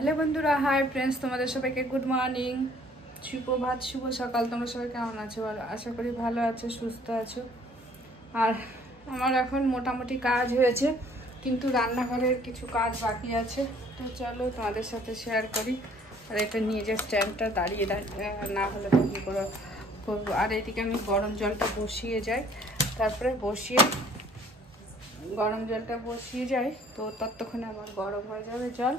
Hello বন্ধুরা, hi friends, তোমাদের সবাইকে গুড মর্নিং, সুপ্রভাত, শুভ সকাল। তোমরা সবাই কেমন আছো? ভালো, আশা করি ভালো আছো, সুস্থ আছো। আর আমার এখন মোটামুটি কাজ হয়েছে, কিন্তু রান্নাঘরের কিছু কাজ বাকি আছে। তো চলো তোমাদের সাথে শেয়ার করি। আর এটা নিয়ে যে স্ট্যান্ডটা দাঁড়িয়ে না হলে তো কী করে করবো। আর এদিকে আমি গরম জলটা বসিয়ে যাই, তারপরে গরম জলটা বসিয়ে যাই, তো ততক্ষণে আমার গরম হয়ে যাবে জল।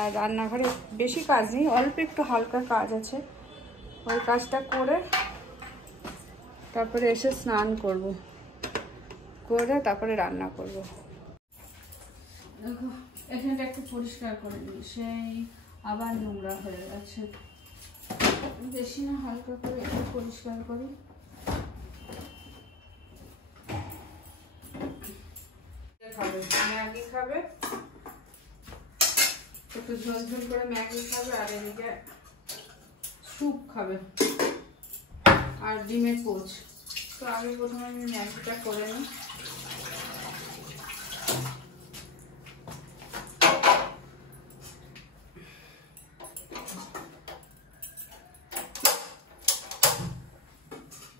আর রান্নাঘরে বেশি কাজ নেই, অল্প একটু হালকা কাজ আছে, ওই কাজটা করে তারপরে এসে স্নান করব, করে তারপরে রান্না করব। দেখো এখানটা একটু পরিষ্কার করে নিই, সেই আবার নোংরা হয়ে গেছে। বেশি না, হালকা করে একটু পরিষ্কার করি। খাবে ম্যাগি খাবে, একটু ঝোল ঝোল করে ম্যাগি খাবে, আর এদিকে স্যুপ খাবে আর ডিমের পোচ। তো আগে প্রথমে আমি ম্যাগিটা করে নিই।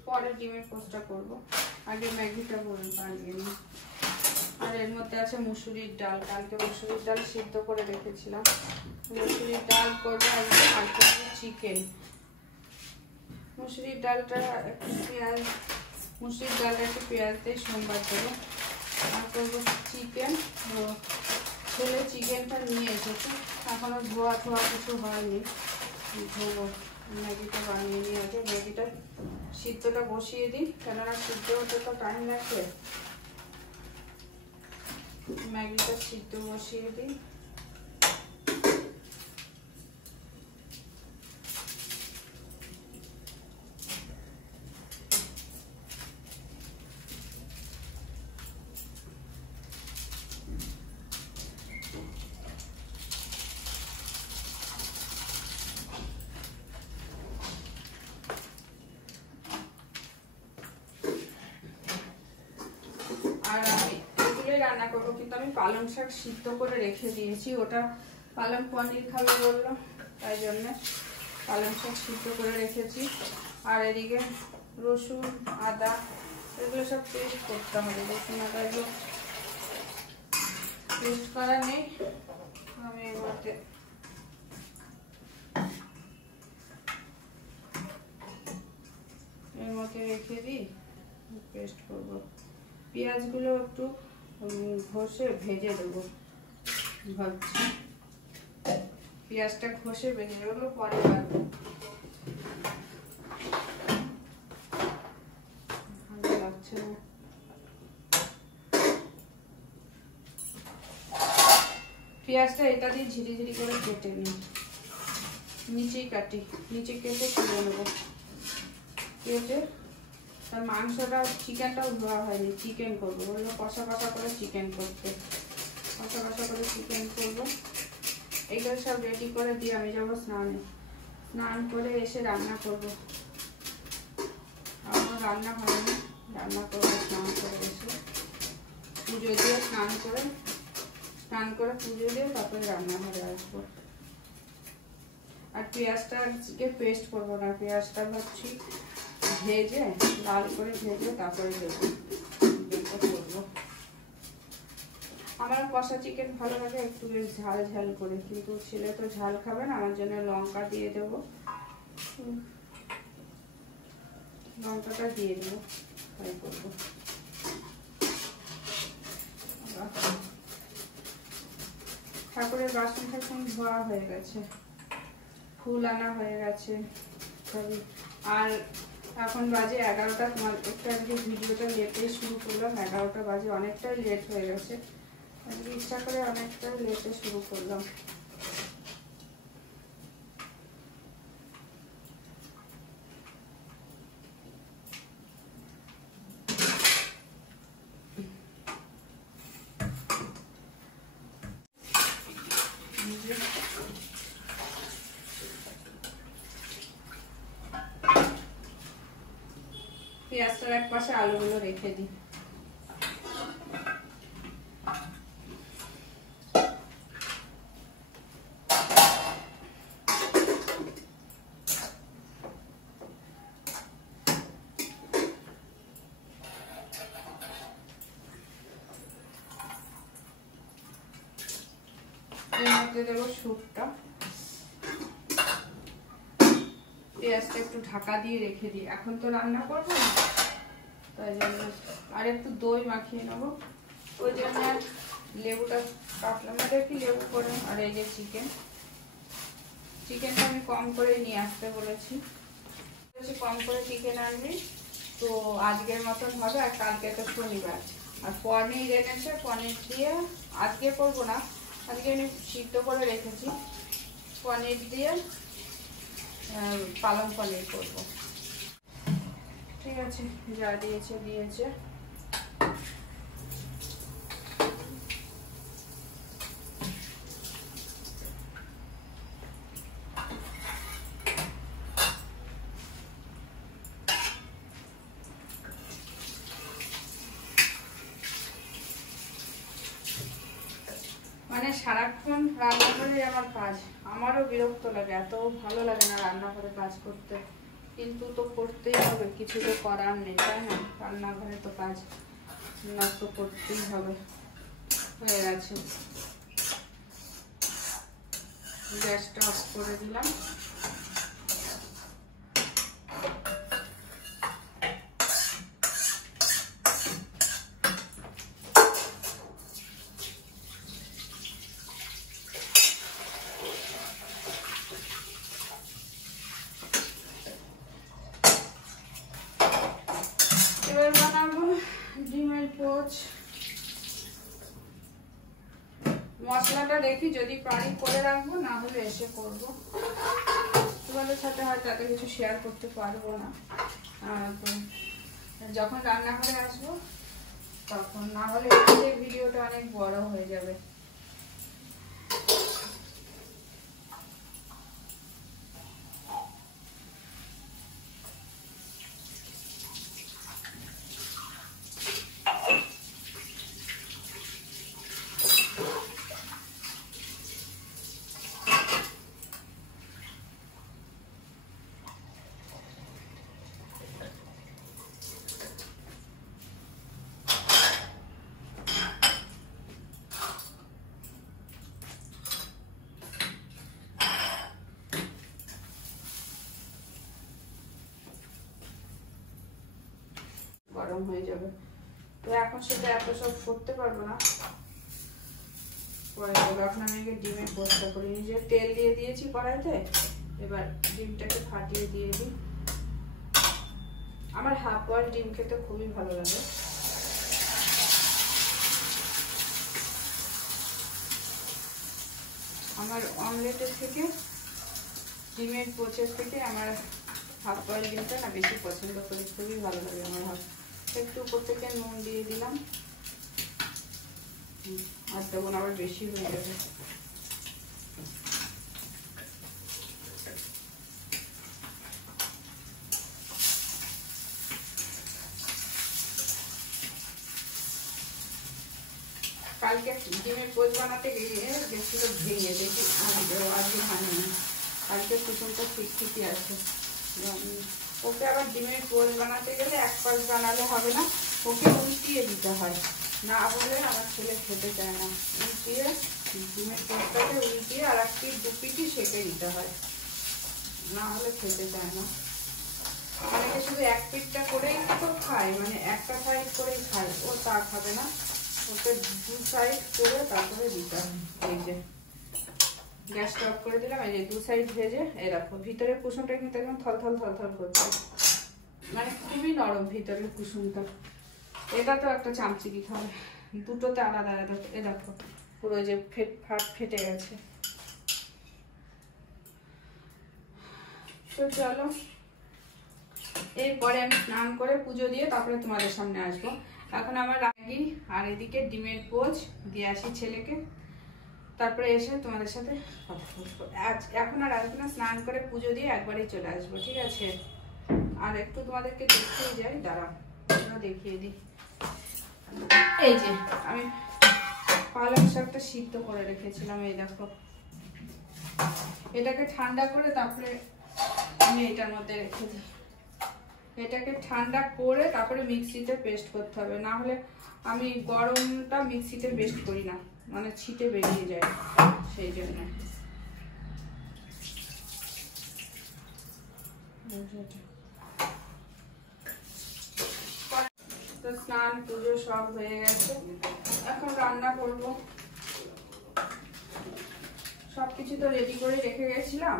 পরে ডিমের পোচটা করবো, আগে ম্যাগিটা বানিয়ে নিই। আর এর মধ্যে আছে মুসুরির ডাল, কালকে মুসুরির ডাল সিদ্ধ করে রেখেছিলাম। মুসুরির ডাল করবো আজকে, আর করবো চিকেন। মুসুরির ডালটা একটু পেঁয়াজ, মুসুরির ডালটা একটু পেঁয়াজ দিয়ে সোমবার দেবো। আর করবো চিকেন। ছেলে চিকেনটা নিয়ে এসেছে, এখনো ধোয়া কিছু হয়নি, ধোবো। ম্যাগিটা বানিয়ে নিয়ে আছে, ম্যাগিটা সিদ্ধটা বসিয়ে দিই, কেননা সিদ্ধ হতে তো টাইম লাগবে। ম্যাগিটা সিদ্ধ বসিয়ে দিই। আর আমি এগুলোই রান্না করবো, কিন্তু আমি পালং শাক সিদ্ধ করে রেখে দিয়েছি। ওটা পালং পনির খাবে বললো, তাই জন্য পালং শাক সিদ্ধ করে রেখেছি। আর এদিকে রসুন আদা এগুলো সব পেস্ট করতে হবে। রসুন আদা এগুলো পেস্ট করা নেই, আমি এর মধ্যে রেখে দিই, পেস্ট করবো। পেঁয়াজগুলো একটু ঘষে ভেজে দেবো ভাবছি, পেঁয়াজটা ঘষে ভেজে দেবো, পরে রাখবো। ভালো লাগছে না। পেঁয়াজটা এটা দিয়ে ঝিরি ঝিরি করে কেটে নিই, নিচেই কাটি, নিচে কেটে তুলে নেবো। কেটে তার মাংসটা, চিকেনটাও ধোয়া হয়নি, চিকেন করবো বললো, কষা কষা করে চিকেন করতে, কষা কষা করে চিকেন করবো। এইগুলো সব রেডি করে দিয়ে আমি যাবো স্নানে। স্নান করে এসে রান্না করবো। আমার রান্না হয়নি, রান্না করবো স্নান করে এসে, পুজো দিয়ে স্নান করে পুজো দিয়ে তারপরে রান্নাঘরে আসবো। আর পেঁয়াজটাকে পেস্ট করবো না, পেঁয়াজটা ভাবছি ভেজে, লাল করে ভেজে তারপরে দেবো, করবো। আমার কষা চিকেন ভালো লাগে একটু বেশ ঝাল ঝাল করে, কিন্তু ছেলে তো ঝাল খাবে না, আমার জন্য লঙ্কা দিয়ে দেবো, লঙ্কাটা দিয়ে দেবো, তাই করবো। ঠাকুরের বাসন টাসন ধোয়া হয়ে গেছে, ফুল আনা হয়ে গেছে সবই। আর এখন বাজে 11টা। তোমার একটু আজকে ভিডিওটা লেটে শুরু করলাম, 11টা বাজে, অনেকটাই লেট হয়ে গেছে। আজকে ইচ্ছা করে অনেকটাই লেটে শুরু করলাম। পেঁয়াজটার এক পাশে আলুগুলো রেখে দিই। মধ্যে দেবো স্যুপটা। পেঁয়াজটা একটু ঢাকা দিয়ে রেখে দিই, এখন তো রান্না করবো না, তাই জন্য আর একটু দই মাখিয়ে নেবো। ওই জন্য লেবুটা কাটলাম, এটা কি লেবু করে। আর এই যে চিকেনটা আমি কম করে নিয়ে আসতে বলেছি, কম করে চিকেন আনবি, তো আজকের মতন হবে। আর কালকে তো শনিবার, আর পনির এনেছে, পনির দিয়ে আজকে করবো না, আজকে আমি সিদ্ধ করে রেখেছি, পনির দিয়ে পালং পনির করবো। ঠিক আছে, যা দিয়েছে। মানে সারাক্ষণ রান্নাঘরে আমার কাজ, আমারও বিরক্ত লাগে, এত ভালো লাগে না রান্নাঘরে কাজ করতে, কিন্তু তো করতেই হবে, কিছু তো করার নেই, তাই না? রান্নাঘরে তো কাজ না তো করতেই হবে। হয়ে গেছে, গ্যাসটা অফ করে দিলাম। এবার বানাবো ডিমের পোচ। মশলাটা দেখি যদি পারি করে রাখবো, না হলে এসে করবো। তোমাদের সাথে হয়তো এত কিছু শেয়ার করতে পারবো না, তো যখন রান্নাঘরে আসবো তখন, না হলে ভিডিওটা অনেক বড় হয়ে যাবে। গরম হয়ে যাবে, তো এখন সেটা এত সব করতে পারবো না, পরে করবো। এখন আমি ডিমের পোস্টটা করি, নিজে তেল দিয়ে দিয়েছি কড়াইতে, এবার ডিমটাকে ফাটিয়ে দিয়ে দিই। আমার হাফ বয়েল ডিম খেতে খুবই ভালো লাগে। আমার অমলেটের থেকে, ডিমের পোচের থেকে আমার হাফ বয়েল ডিমটা না বেশি পছন্দ করি, খুবই ভালো লাগে আমার। একটু উপর থেকে নুন দিয়ে দিলাম, আর তখন আবার বেশি হয়ে যাবে। কালকে ডিমের পোচ বানাতে গিয়ে বেশিটা ভেঙে দেখি, আজকে ভাঙিনি, কালকে কুসুমটা ঠিকই আছে। ওকে আবার ডিমের পোচ বানাতে গেলে এক পাশ বানালে হবে না, ওকে উল্টিয়ে দিতে হয়, না হলে আমার ছেলে খেতে চায় না। উল্টিয়ে ডিমের পোচটাকে উল্টিয়ে আর এক পিঠ দু পিঠই সেঁকে দিতে হয়, না হলে খেতে চায় না। অনেকে শুধু এক পিঠটা করেই তো খায়, মানে একটা সাইড করেই খায়, ও তা খাবে না, ওকে দু সাইড করে তারপরে দিতে হয়। এই যে গ্যাসটা অফ করে দিলাম, এই যে দু সাইড ভেজে, এই দেখো ভিতরের কুসুমটা কিন্তু একদম থলথল করছে, মানে খুবই নরম ভিতরের কুসুমটা। এটা তো একটা চামচিকি খাবে, দুটোতে আলাদা আলাদা। এ দেখো পুরো যে ফেটে গেছে। তো চলো, এরপরে আমি স্নান করে পুজো দিয়ে তারপরে তোমাদের সামনে আসবো। এখন আমার রাগি, আর এদিকে ডিমের পোচ দিয়ে আসি ছেলেকে, তারপরে এসে তোমাদের সাথে কথা বলবো। এখন আর আসবো না, স্নান করে পুজো দিয়ে একবারেই চলে আসবো, ঠিক আছে? আর একটু তোমাদেরকে দেখিয়ে যাই, দাঁড়াও দেখিয়ে দিই। এই যে আমি পালং শাকটা সিদ্ধ করে রেখেছিলাম, এই দেখো, এটাকে ঠান্ডা করে তারপরে আমি এটার মধ্যে রেখে দিই। এটাকে ঠান্ডা করে তারপরে মিক্সিতে পেস্ট করতে হবে, না হলে আমি গরমটা মিক্সিতে পেস্ট করি না, মানে ছিটে বেরিয়ে যায়। সেই জন্য। তো স্নান পুজো সব হয়ে গেছে, এখন রান্না করব। সবকিছু তো রেডি করে রেখে গেছিলাম।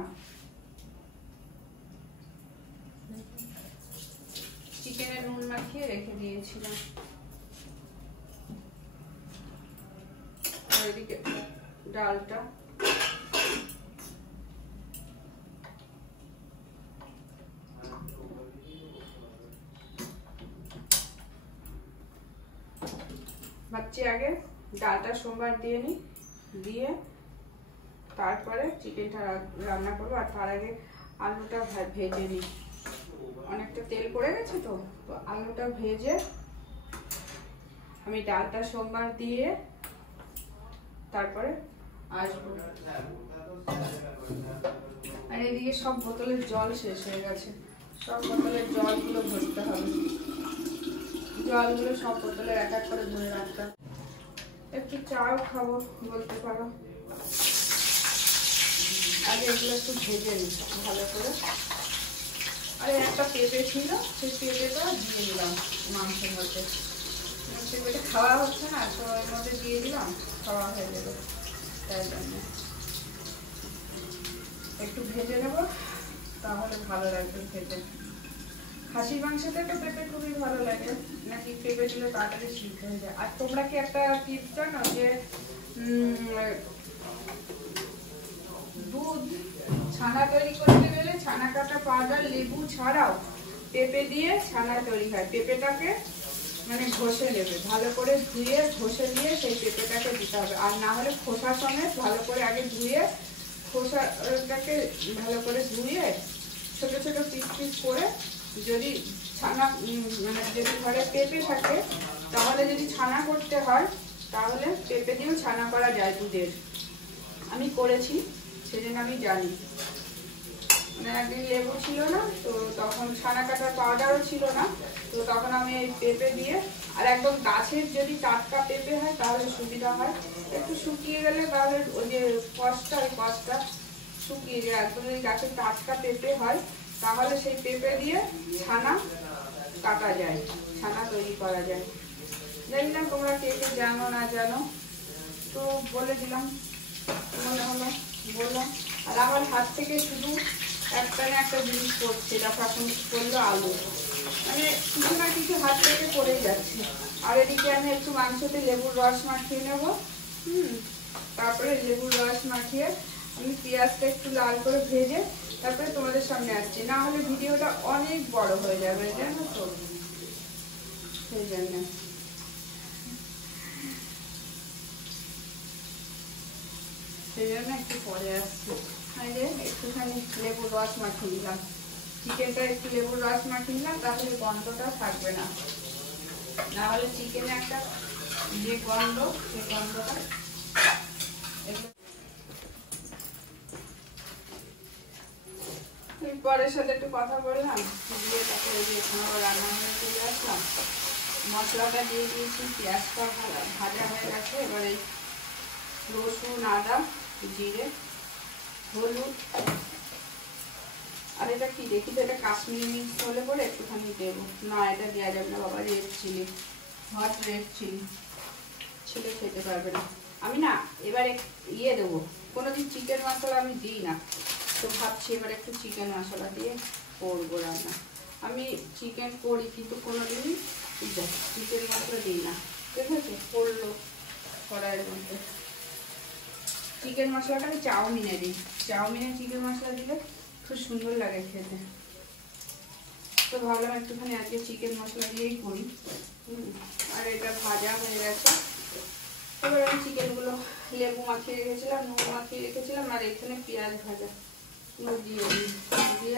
চিকেনে নুন মাখিয়ে রেখে দিয়েছিলাম। আর এদিকে ডালটা ভাবছি আগে ডালটা সোমবার দিয়ে নিই, দিয়ে তারপরে চিকেনটা রান্না করবো। আর তার আগে আলুটা ভেজে নিই, অনেকটা তেল পড়ে গেছে তো আলুটা ভেজে আমি ডালটা সোমবার দিয়ে তারপরে আসবো। আর এদিকে সব বোতলের জল শেষ হয়ে গেছে, সব বোতলের জলগুলো ভরতে হবে। জলগুলো সব বোতলের এক এক করে ভরে রাখতে। একটু চাও খাবো বলতে পারো। আগে এগুলো একটু ভেজে নিই ভালো করে। আর একটা পেঁপে ছিল, সেই পেঁপেটা দিয়ে দিলাম মাংসের মধ্যে। পেঁপেটা খাওয়া হচ্ছে না তো এর মধ্যে দিয়ে দিলাম, খাওয়া হয়ে যাবে। তাই জন্য একটু ভেজে নেব, তাহলে ভালো লাগবে খেতে। খাসির মাংসতে তো পেঁপে খুবই ভালো লাগে, নাকি পেঁপে দিলে তাড়াতাড়ি সিদ্ধ হয়ে যায়। আর তোমরা কি একটা টিপস জানো যে দুধ ছানা তৈরি করতে গেলে ছানা কাটা পাউডার লেবু ছাড়াও পেঁপে দিয়ে ছানা তৈরি হয়। পেঁপেটাকে মানে ঘষে নেবে, ভালো করে ধুয়ে ঘষে নিয়ে সেই পেঁপেটাকে দিতে হবে। আর না হলে খোসা সমেত ভালো করে আগে ধুয়ে খোসাটাকে ভালো করে ধুয়ে ছোট ছোট পিস পিস করে, যদি ছানা মানে যদি ঘরে পেঁপে থাকে তাহলে যদি ছানা করতে হয় তাহলে পেঁপে দিয়েও ছানা করা যায় দুধের। আমি করেছি সেজন্য আমি জানি। মানে একদিন লেবু ছিল না তো তখন ছানা কাটার পাউডারও ছিল না, তো তখন আমি এই পেঁপে দিয়ে, আর একদম গাছের যদি টাটকা পেঁপে হয় তাহলে সুবিধা হয়। একটু শুকিয়ে গেলে তাহলে ওই যে কষটা, ওই কষটা শুকিয়ে যায়। একদম যদি গাছের টাটকা পেঁপে হয় তাহলে সেই পেঁপে দিয়ে ছানা কাটা যায়, ছানা তৈরি করা যায়। জানি না তোমরা কে কে জানো না জানো, তো বলে দিলাম, মনে হলো বললাম। আর আমার হাত থেকে শুধু একটা না একটা জিনিস পড়ছে, দেখো এখন করলো আলু, মানে কিছু না কিছু হাত থেকে পড়ে যাচ্ছে। আর এদিকে আমি একটু মাংসতে লেবুর রস মাখিয়ে নেব। তারপরে লেবুর রস মাখিয়ে আমি পেঁয়াজটা একটু লাল করে ভেজে তারপরে তোমাদের সামনে আসছি, না হলে ভিডিওটা অনেক বড় হয়ে যাবে, জানো তো, সেই জন্য। সেই জন্য একটু পরে আসছি। এই যে একটুখানি লেবুর রস মাখিয়ে নিলাম, চিকেনটা একটু লেবুর রস মাখিয়ে নিলাম, তাহলে গন্ধটা থাকবে না। না হলে চিকেনে একটা যে গন্ধ, সেই গন্ধটা। পরের সাথে একটু কথা বললাম, দিয়ে তারপরে যে রান্না হয়ে চলে আসলাম। মশলাটা দিয়ে দিয়েছি, পেঁয়াজটা ভাজা হয়ে গেছে। এবারে রসুন, আদা, জিরে, হলুদ, আর এটা কি দেখি তো, এটা কাশ্মীরি মিক্স হলে পরে একটুখানি দেবো। না, এটা দেওয়া যাবে না বাবা, red chilli, hot red chilli, ছেলে খেতে পারবে না। আমি না এবারে ইয়ে দেবো, কোনোদিন চিকেন মশলা আমি দিই না, তো ভাবছি এবার একটু চিকেন মশলা দিয়ে করবো রান্না। আমি চিকেন করি কিন্তু কোনোদিনই চিকেন মশলা দিই না, ঠিক আছে। করলো কড়াইয়ের মধ্যে চিকেন মশলাটা আমি চাউমিনে দিই, চাউমিনে চিকেন মশলা দিলে খুব সুন্দর লাগে খেতে। তো ভাবলাম একটুখানি আজকে চিকেন মশলা দিয়েই করি। আর এটা ভাজা হয়ে গেছে। এবার আমি চিকেনগুলো লেবু মাখিয়ে রেখেছিলাম, নুন মাখিয়ে রেখেছিলাম, আর এখানে পেঁয়াজ ভাজা দিয়ে দিয়ে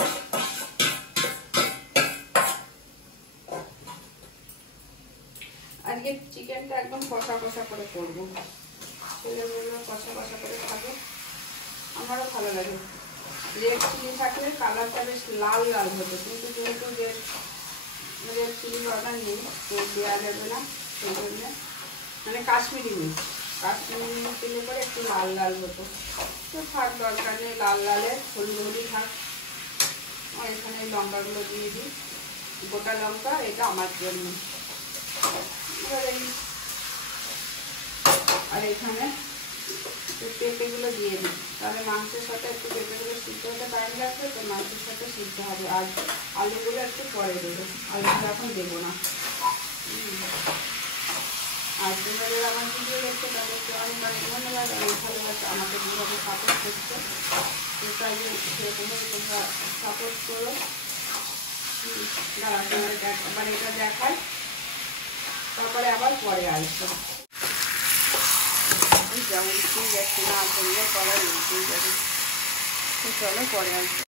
আজকে চিকেনটা একদম কষা কষা করে করবো। ছেলেগুলো কষা কষা করে খাবে, আমারও ভালো লাগে। রেড চিলি থাকলে কালারটা বেশ লাল লাল হতো, কিন্তু যেহেতু রেড চিলি অর্ডার নেই তো দেওয়া যাবে না, সেই জন্য মানে কাশ্মীরি মির্চ, কাশ্মীরি চিলি করে একটু লাল লাল হতো, তো থাক দরকার নেই, লাল লালে হলুদ হলুদ থাক। আর এখানে লঙ্কাগুলো দিয়ে দিই, গোটা লঙ্কা, এটা আমার জন্য। আর এখানে পেঁপেগুলো দিয়ে দিই, তাহলে মাংসের সাথে একটু পেঁপেগুলো সিদ্ধ হতে টাইম লাগবে, তো মাংসের সাথে সিদ্ধ হবে। আর আলুগুলো একটু পরে দেবো, আলুগুলো এখন দেবো না। আর তোমরা যারা আমার ভিডিও দেখছো তাদেরকে অনেক অনেক ধন্যবাদ, অনেক ভালোবাসা, আমাকে যেভাবে সাপোর্ট করছো, তো তাই সেরকমভাবে তোমরা সাপোর্ট করো। দাঁড়া তোমাদের একবার এটা দেখাই, তারপরে আবার পরে আসবো। যেমন ঠিক আছে না, তোমরা করার ঠিক আছে, তো চলো পরে আসবো।